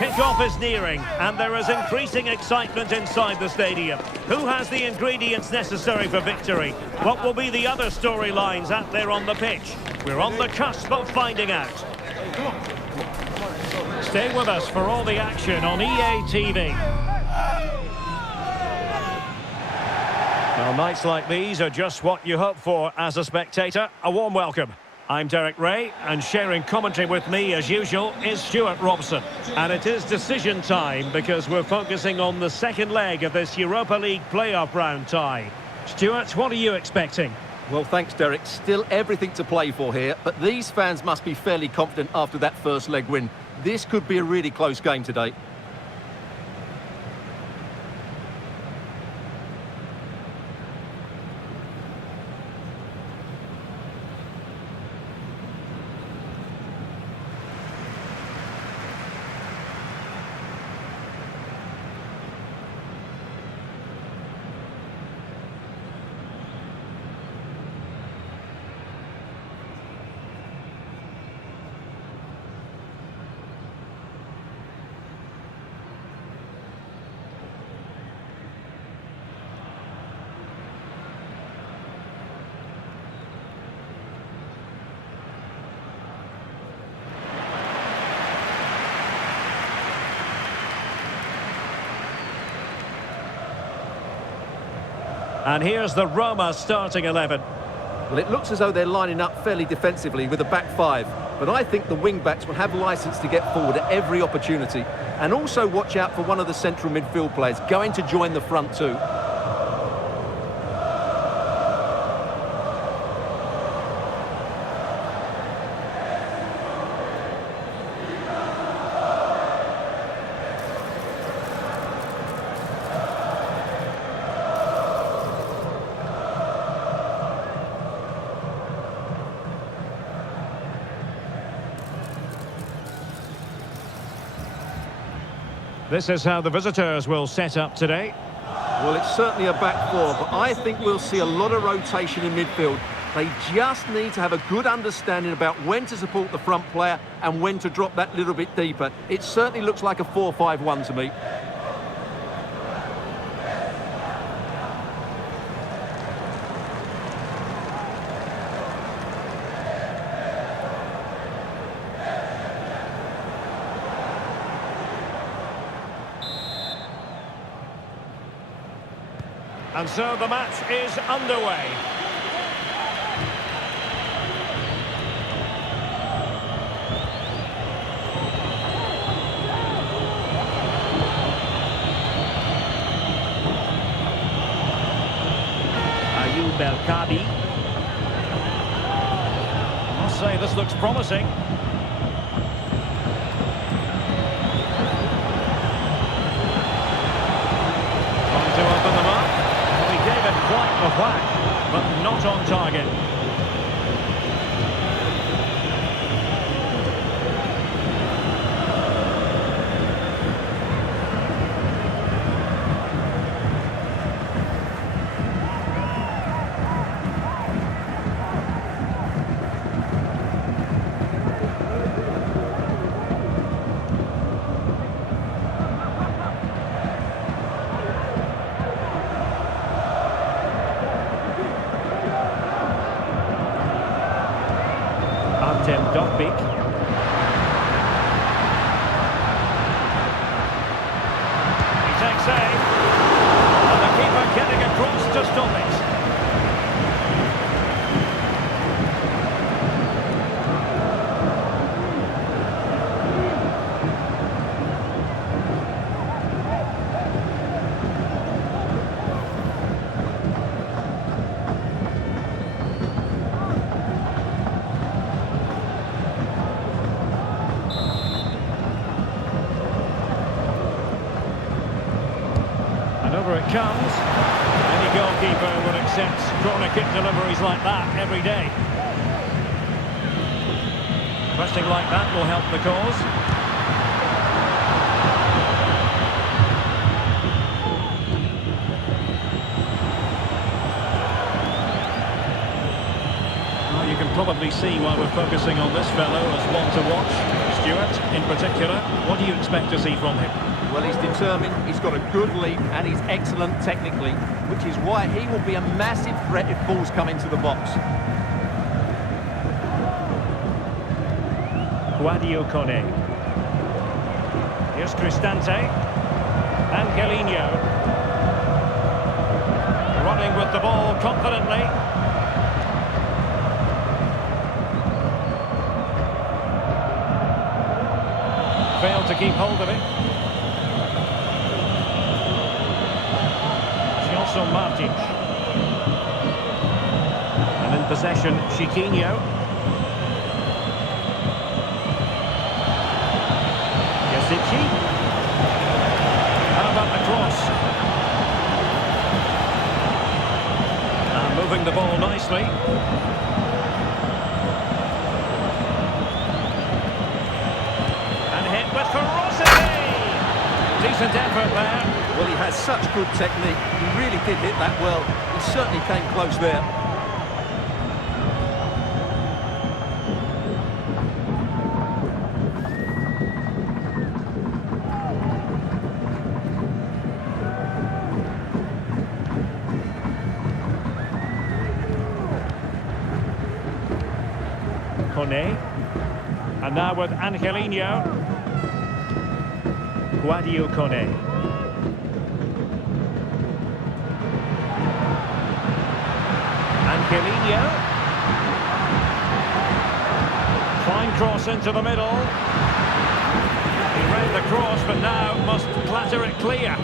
Kick-off is nearing, and there is increasing excitement inside the stadium. Who has the ingredients necessary for victory? What will be the other storylines out there on the pitch? We're on the cusp of finding out. Stay with us for all the action on EA TV. Well, nights like these are just what you hope for as a spectator. A warm welcome. I'm Derek Ray, and sharing commentary with me, as usual, is Stuart Robson. And it is decision time because we're focusing on the second leg of this Europa League playoff round tie. Stuart, what are you expecting? Well, thanks, Derek. Still everything to play for here, but these fans must be fairly confident after that first leg win. This could be a really close game today. And here's the Roma starting 11. Well, it looks as though they're lining up fairly defensively with a back five, but I think the wing-backs will have licence to get forward at every opportunity. And also watch out for one of the central midfield players going to join the front too. This is how the visitors will set up today. Well, it's certainly a back four, but I think we'll see a lot of rotation in midfield. They just need to have a good understanding about when to support the front player and when to drop that little bit deeper. It certainly looks like a 4-5-1 to me. And so the match is underway. Ayoub El-Kadi. I must say, this looks promising. Trying to open them up. Gave it quite the whack, but not on target. Dogbeak. He takes aim. And the keeper getting across to stop it. Over it comes. Any goalkeeper would accept corner kick deliveries like that every day. Pressing like that will help the cause. Well, you can probably see why we're focusing on this fellow as one to watch. Stuart, in particular, what do you expect to see from him? Well, he's determined, he's got a good leap, and he's excellent technically, which is why he will be a massive threat if balls come into the box. Guadio Kone. Here's Cristante. Angelino. Running with the ball confidently. Failed to keep hold of it. Martic. And in possession, Chiquinho. Yasici. How about the cross? And moving the ball nicely. And hit with ferocity. Decent effort there. Well, he has such good technique. He really did hit that well. He certainly came close there. Kone. And now with Angelino. Guadio Kone. Angelino. Fine cross into the middle. He read the cross, but now must clatter it clear.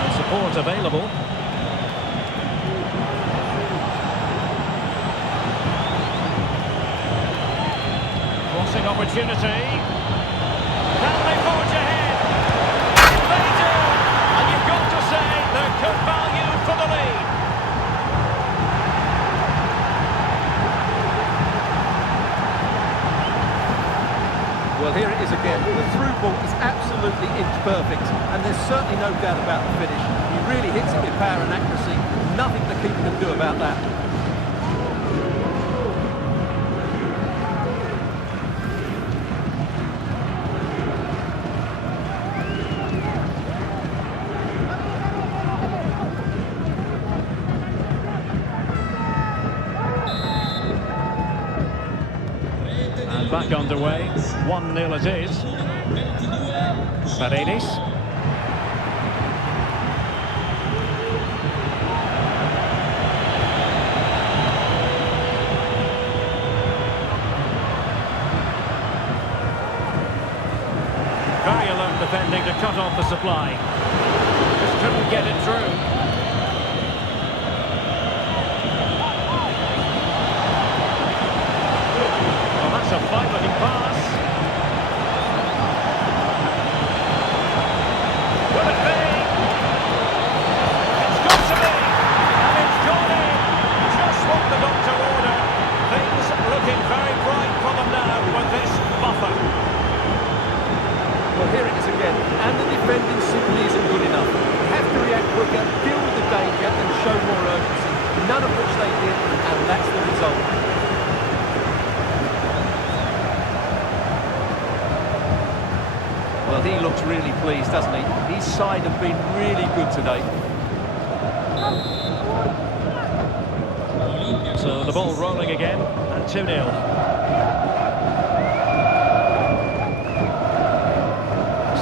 And support available. Crossing opportunity. Can they forge ahead? They do! And you've got to say they're good value for the lead. Well, here it is again. The through ball is absolutely inch perfect, and there's certainly no doubt about the finish. He really hits it with power and accuracy. Nothing the keeper can do about that. Back underway, 1-0 it is. Paredes. Very alert defending to cut off the supply. Just couldn't get it through. A fine-looking pass. Will it be? It's got to be, and it's gone in. Just what the doctor ordered. Things looking very bright for them now with this buffer. Well, here it is again, and the defending simply isn't good enough. They have to react quicker, deal with the danger, and show more urgency. None of which they did, and that's the result. Well, he looks really pleased, doesn't he? His side have been really good today. So the ball rolling again, and 2-0.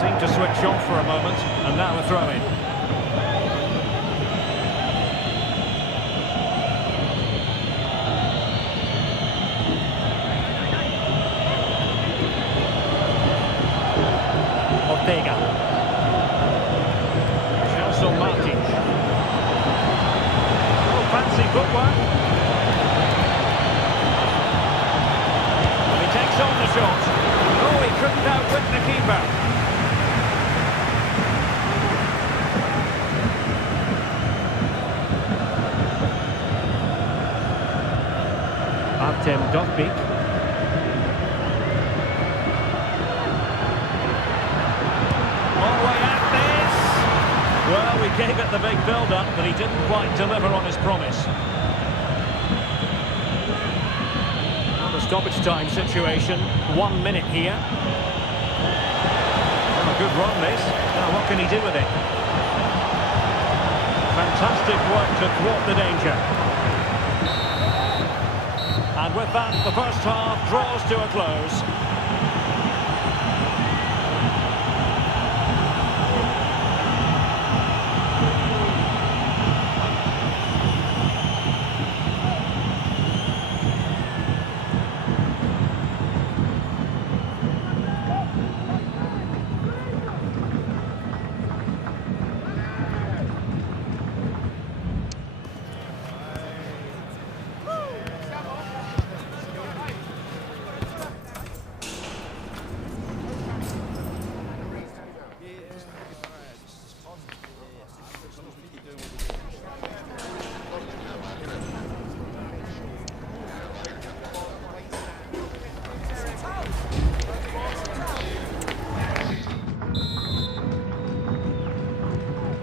Seemed to switch off for a moment, and now a throw-in. Ortega. Martic. Oh, fancy footwork. He takes on the shot. Oh, he couldn't outwit the keeper. Artem Dovbik. Well, we gave it the big big build-up, but he didn't quite deliver on his promise. Well, the stoppage time situation, 1 minute here. Well, a good run this. Now what can he do with it? Fantastic work to thwart the danger. And with that, the first half draws to a close.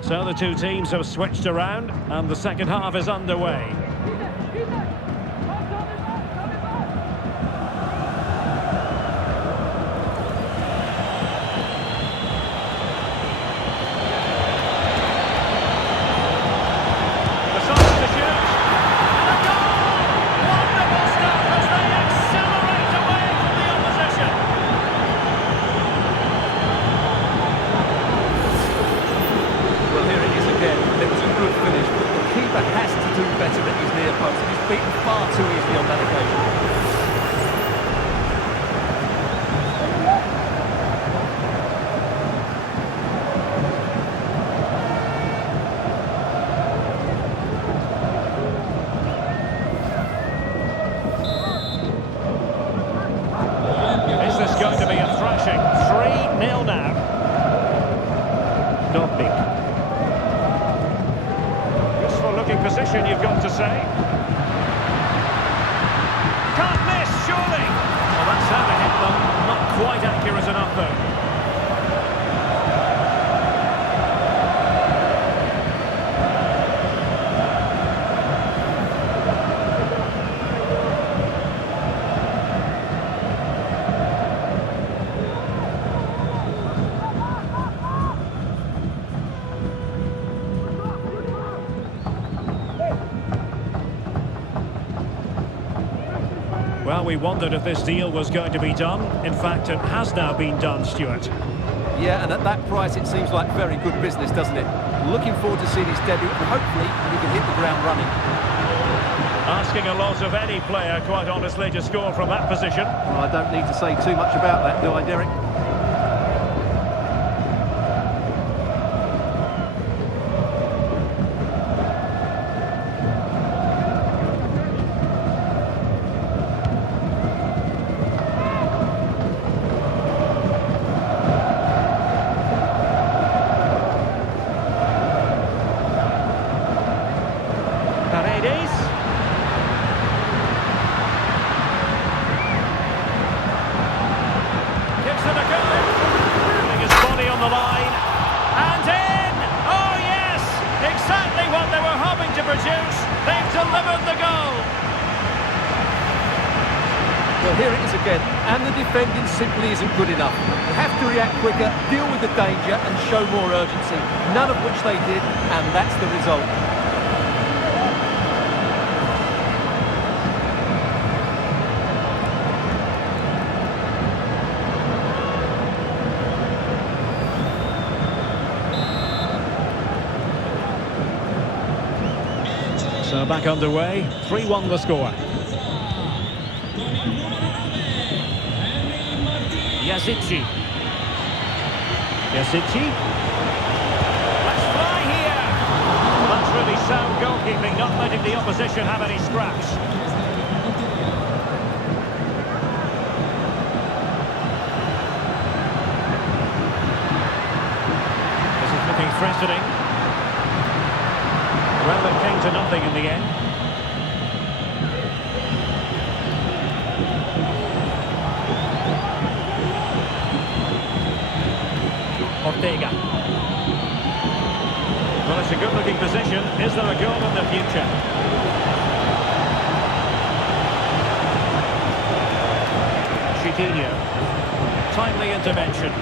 So the two teams have switched around and the second half is underway. Going to be a thrashing. 3-0 now. Not big. Useful looking position, you've got to say. Can't miss, surely. Well, that's how to hit them. Not quite accurate enough, though. Well, we wondered if this deal was going to be done. In fact, it has now been done, Stuart. Yeah, and at that price, it seems like very good business, doesn't it? Looking forward to seeing his debut, and hopefully he can hit the ground running. Asking a lot of any player, quite honestly, to score from that position. Well, I don't need to say too much about that, do I, Derek? Well, here it is again, and the defending simply isn't good enough. They have to react quicker, deal with the danger, and show more urgency, none of which they did, and that's the result. So back underway, 3-1 the score. Yazici. Let's fly here. That's really sound goalkeeping, not letting the opposition have any scraps. This is looking threatening. Well, it came to nothing in the end. Ortega. Well, it's a good-looking position. position. Is there a goal in the future? Chiquinho. Timely intervention.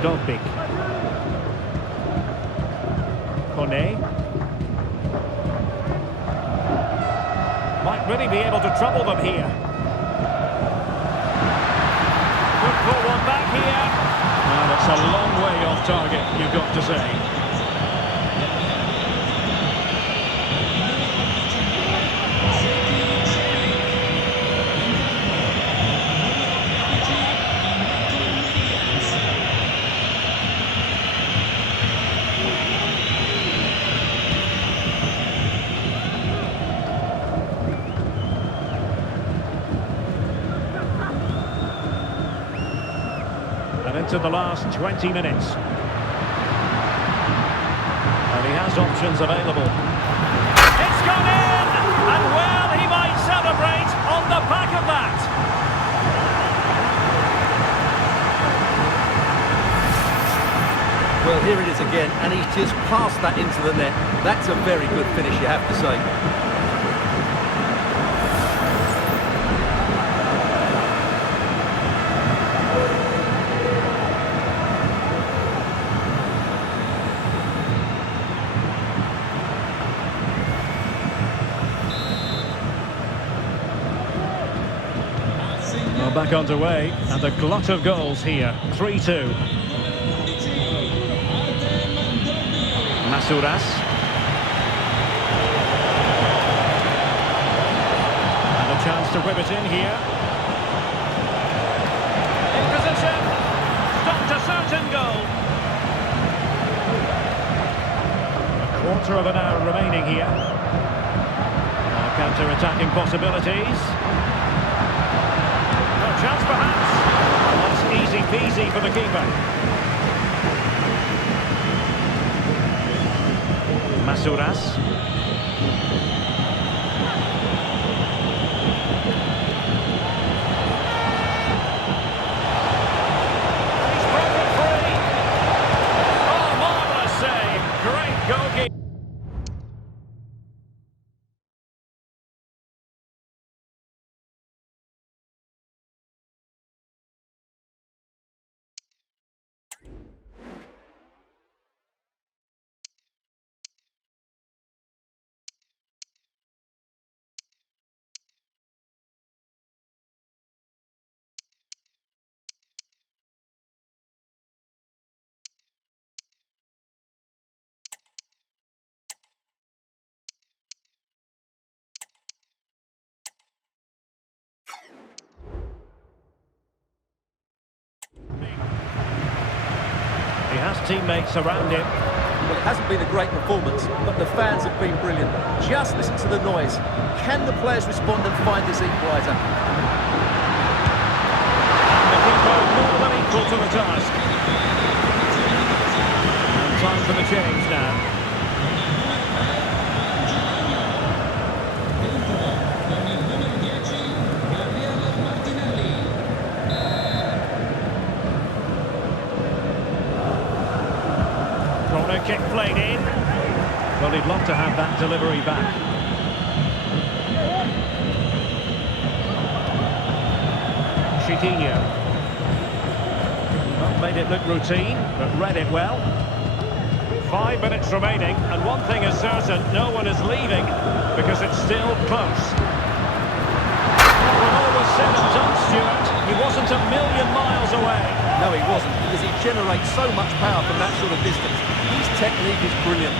Dogbik. Kone. Might really be able to trouble them here. Could put one back here. Well, it's a long way off target, you've got to say. Into the last 20 minutes. And he has options available. It's gone in! And well, he might celebrate on the back of that. Well, here it is again, and he's just passed that into the net. That's a very good finish, you have to say. Back underway, and a glut of goals here. 3-2. Masuras. And a chance to whip it in here. In position. Stopped a certain goal. A quarter of an hour remaining here. Counter-attacking possibilities. Chance perhaps. That's easy peasy for the keeper. Masuras. He's broken free. Oh, marvellous save. Great goalkeeper. He has teammates around him. Well, it hasn't been a great performance, but the fans have been brilliant. Just listen to the noise. Can the players respond and find this equaliser? And the keeper more than equal to the task. And time for the change now. Corner kick played in. Well, he'd love to have that delivery back. Chiquinho. Well, made it look routine, but read it well. 5 minutes remaining, and one thing is certain, no one is leaving, because it's still close. When all was said and done, Stuart, he wasn't a million miles away. No, he wasn't, because he generates so much power from that sort of distance. His technique is brilliant.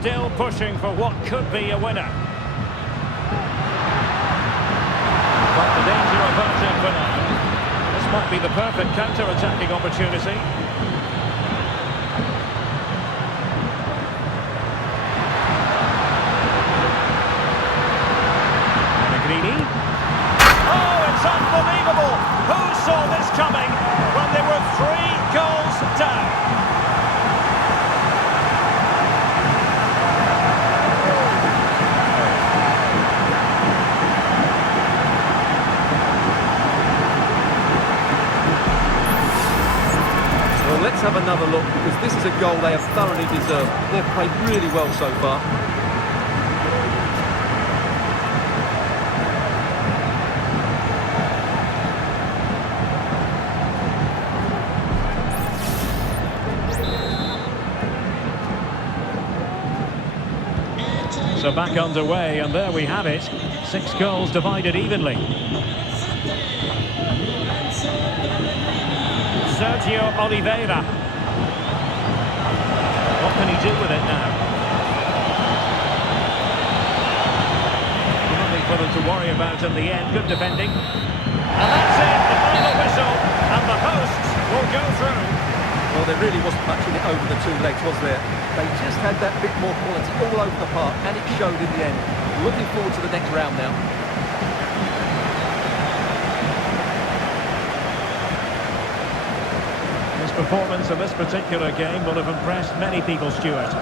still pushing for what could be a winner. But the danger averted for now. This might be the perfect counter-attacking opportunity. Oh, it's unbelievable! Who saw this coming when they were 3 goals down? Well, let's have another look, because this is a goal they have thoroughly deserved. They've played really well so far. So back underway, and there we have it. 6 goals divided evenly. Sergio Oliveira. What can he do with it now? Nothing for them to worry about in the end. Good defending. And that's it, the final whistle. And the hosts will go through. Well, there really wasn't much in it over the 2 legs, was there? They just had that bit more quality all over the park, and it showed in the end. Looking forward to the next round now. His performance in this particular game will have impressed many people, Stuart.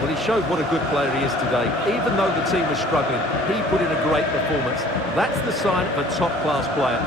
Well, he showed what a good player he is today. Even though the team was struggling, he put in a great performance. That's the sign of a top-class player.